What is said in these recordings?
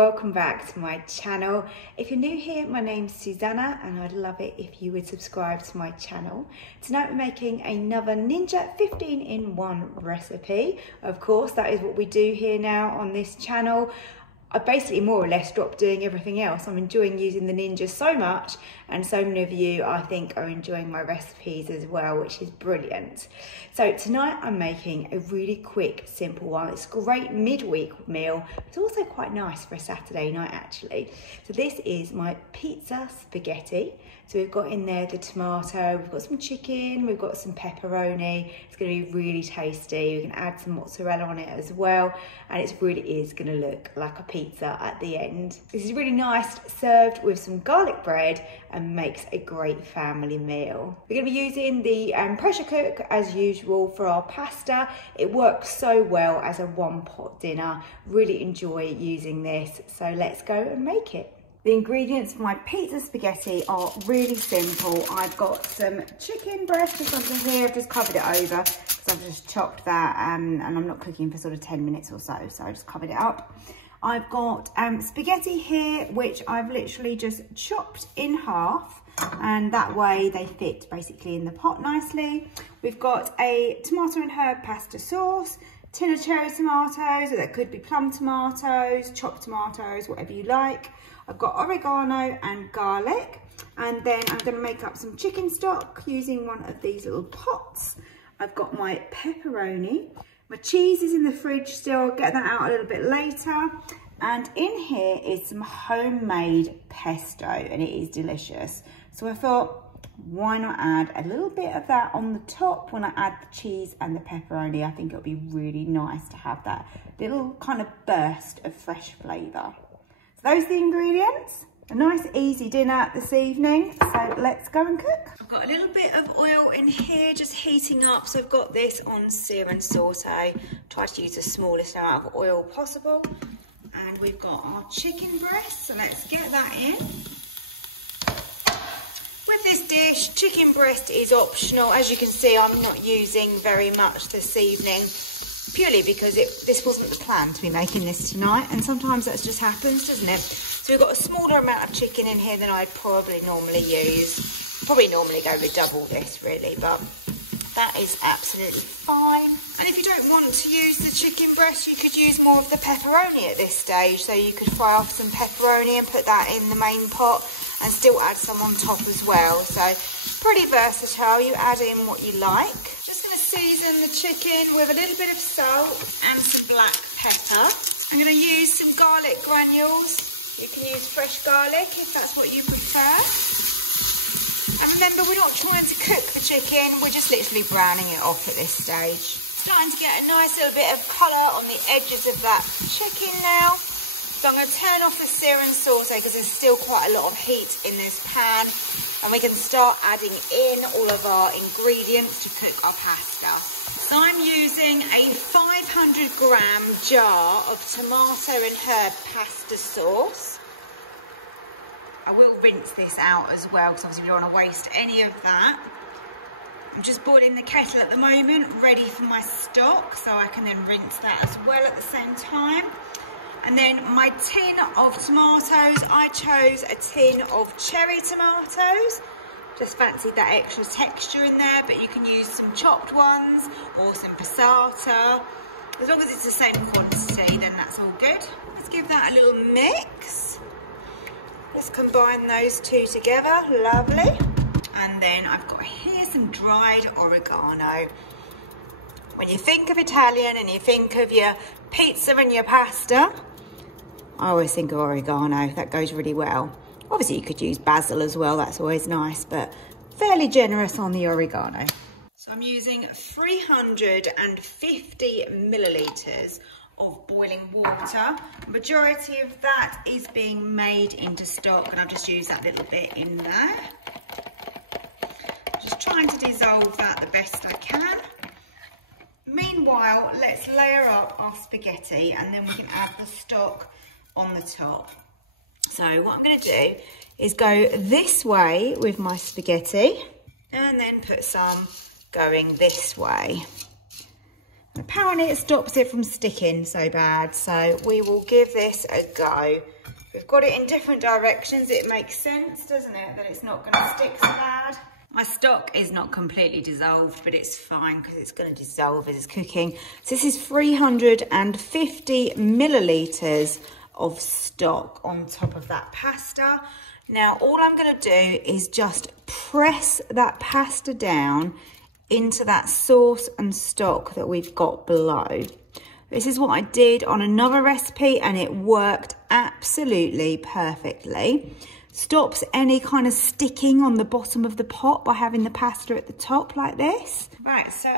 welcome back to my channel. If you're new here, my name's Susanna and I'd love it if you would subscribe to my channel. Tonight we're making another Ninja 15-in-1 recipe. Of course, that is what we do here now on this channel. I basically more or less dropped doing everything else. I'm enjoying using the Ninja so much, and so many of you I think are enjoying my recipes as well, which is brilliant. So tonight I'm making a really quick, simple one. It's a great midweek meal. It's also quite nice for a Saturday night actually. So this is my pizza spaghetti. So we've got in there the tomato, we've got some chicken, we've got some pepperoni. It's going to be really tasty. We can add some mozzarella on it as well, and it really is going to look like a pizza at the end. This is really nice, served with some garlic bread, and makes a great family meal. We're going to be using the pressure cook as usual for our pasta. It works so well as a one-pot dinner. Really enjoy using this. So let's go and make it. The ingredients for my pizza spaghetti are really simple. I've got some chicken breast just under here. I've just covered it over because I've just chopped that and I'm not cooking for sort of 10 minutes or so I just covered it up. I've got spaghetti here, which I've literally just chopped in half, and that way they fit basically in the pot nicely. We've got a tomato and herb pasta sauce, tin of cherry tomatoes, or that could be plum tomatoes, chopped tomatoes, whatever you like. I've got oregano and garlic, and then I'm going to make up some chicken stock using one of these little pots. I've got my pepperoni. My cheese is in the fridge still. I'll get that out a little bit later. And in here is some homemade pesto, and it is delicious. So I thought, why not add a little bit of that on the top when I add the cheese and the pepperoni? I think it'll be really nice to have that little kind of burst of fresh flavour. So those are the ingredients. A nice easy dinner this evening, so let's go and cook. I've got a little bit of oil in here just heating up, so I've got this on sear and saute. Try to use the smallest amount of oil possible. And we've got our chicken breast, so let's get that in. With this dish, chicken breast is optional. As you can see, I'm not using very much this evening, purely because this wasn't the plan to be making this tonight, and sometimes that just happens, doesn't it? So we've got a smaller amount of chicken in here than I'd probably normally use. Probably normally go with double this really, but that is absolutely fine. And if you don't want to use the chicken breast, you could use more of the pepperoni at this stage. So you could fry off some pepperoni and put that in the main pot and still add some on top as well. So pretty versatile, you add in what you like. Just going to season the chicken with a little bit of salt and some black pepper. I'm going to use some garlic granules. You can use fresh garlic if that's what you prefer. And remember, we're not trying to cook the chicken, we're just literally browning it off at this stage. Starting to get a nice little bit of colour on the edges of that chicken now. So I'm going to turn off the sear and saute because there's still quite a lot of heat in this pan. And we can start adding in all of our ingredients to cook our pasta. So I'm using a 500-gram jar of tomato and herb pasta sauce. I will rinse this out as well because obviously we don't want to waste any of that. I'm just boiling the kettle at the moment, ready for my stock, so I can then rinse that as well at the same time. And then my tin of tomatoes, I chose a tin of cherry tomatoes. Just fancied that extra texture in there, but you can use some chopped ones or some passata. As long as it's the same quantity, then that's all good. Let's give that a little mix. Let's combine those two together, lovely. And then I've got here some dried oregano. When you think of Italian and you think of your pizza and your pasta, I always think of oregano, that goes really well. Obviously you could use basil as well, that's always nice, but fairly generous on the oregano. So I'm using 350 millilitres of boiling water. The majority of that is being made into stock, and I've just used that little bit in there. Just trying to dissolve that the best I can. Meanwhile, let's layer up our spaghetti and then we can add the stock on the top. So what I'm going to do is go this way with my spaghetti and then put some going this way. Apparently it stops it from sticking so bad, so we will give this a go. We've got it in different directions. It makes sense, doesn't it, that it's not going to stick so bad. My stock is not completely dissolved, but it's fine because it's going to dissolve as it's cooking. So this is 350 millilitres of stock on top of that pasta. Now, all I'm going to do is just press that pasta down into that sauce and stock that we've got below. This is what I did on another recipe and it worked absolutely perfectly. Stops any kind of sticking on the bottom of the pot by having the pasta at the top like this. Right, so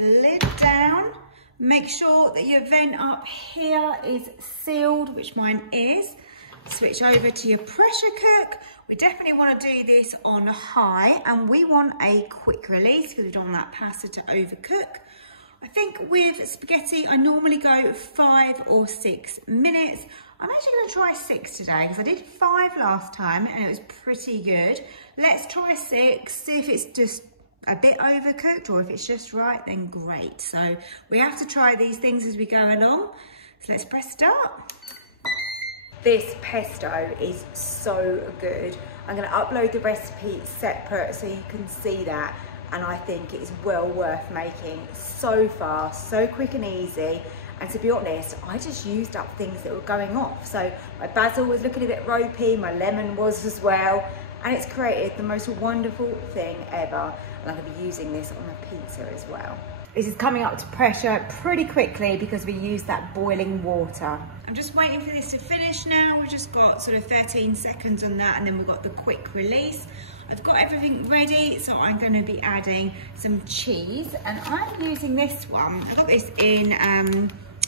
lid down. Make sure that your vent up here is sealed, which mine is. Switch over to your pressure cook. We definitely want to do this on high and we want a quick release because we don't want that pasta to overcook. I think with spaghetti, I normally go 5 or 6 minutes. I'm actually going to try 6 today because I did 5 last time and it was pretty good. Let's try 6, see if it's just a bit overcooked or if it's just right, then great. So we have to try these things as we go along. So let's press start. This pesto is so good. I'm going to upload the recipe separate so you can see that. And I think it's well worth making. So fast, so quick and easy. And to be honest, I just used up things that were going off. So my basil was looking a bit ropey, my lemon was as well. And it's created the most wonderful thing ever. And I'm going to be using this on a pizza as well. This is coming up to pressure pretty quickly because we used that boiling water. I'm just waiting for this to finish now. We've just got sort of 13 seconds on that and then we've got the quick release. I've got everything ready, so I'm going to be adding some cheese. And I'm using this one. I got this in,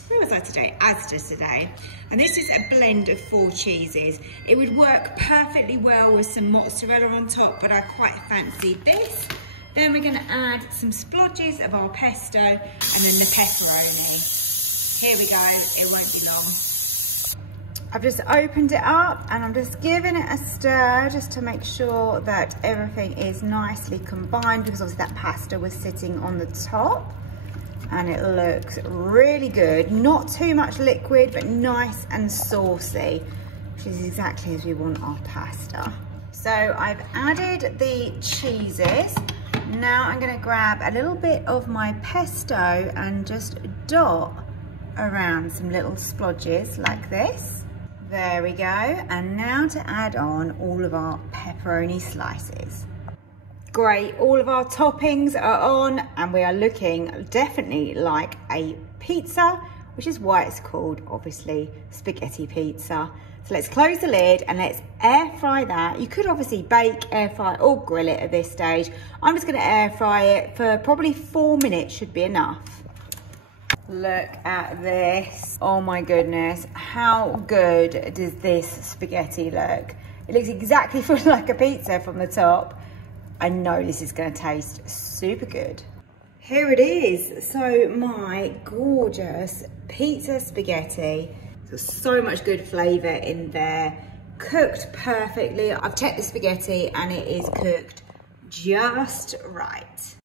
where was I today? Asda today. And this is a blend of 4 cheeses. It would work perfectly well with some mozzarella on top, but I quite fancy this. Then we're going to add some splodges of our pesto and then the pepperoni. Here we go, it won't be long. I've just opened it up and I'm just giving it a stir just to make sure that everything is nicely combined because obviously that pasta was sitting on the top and it looks really good. Not too much liquid, but nice and saucy, which is exactly as we want our pasta. So I've added the cheeses. Now I'm going to grab a little bit of my pesto and just dot around some little splodges like this. There we go. And now to add on all of our pepperoni slices. Great, all of our toppings are on and we are looking definitely like a pizza, which is why it's called obviously spaghetti pizza. So let's close the lid and let's air fry that. You could obviously bake, air fry or grill it at this stage. I'm just going to air fry it for probably 4 minutes should be enough. Look at this. Oh my goodness. How good does this spaghetti look? It looks exactly like a pizza from the top. I know this is going to taste super good. Here it is. So my gorgeous pizza spaghetti. So much good flavour in there. Cooked perfectly. I've checked the spaghetti and it is cooked just right.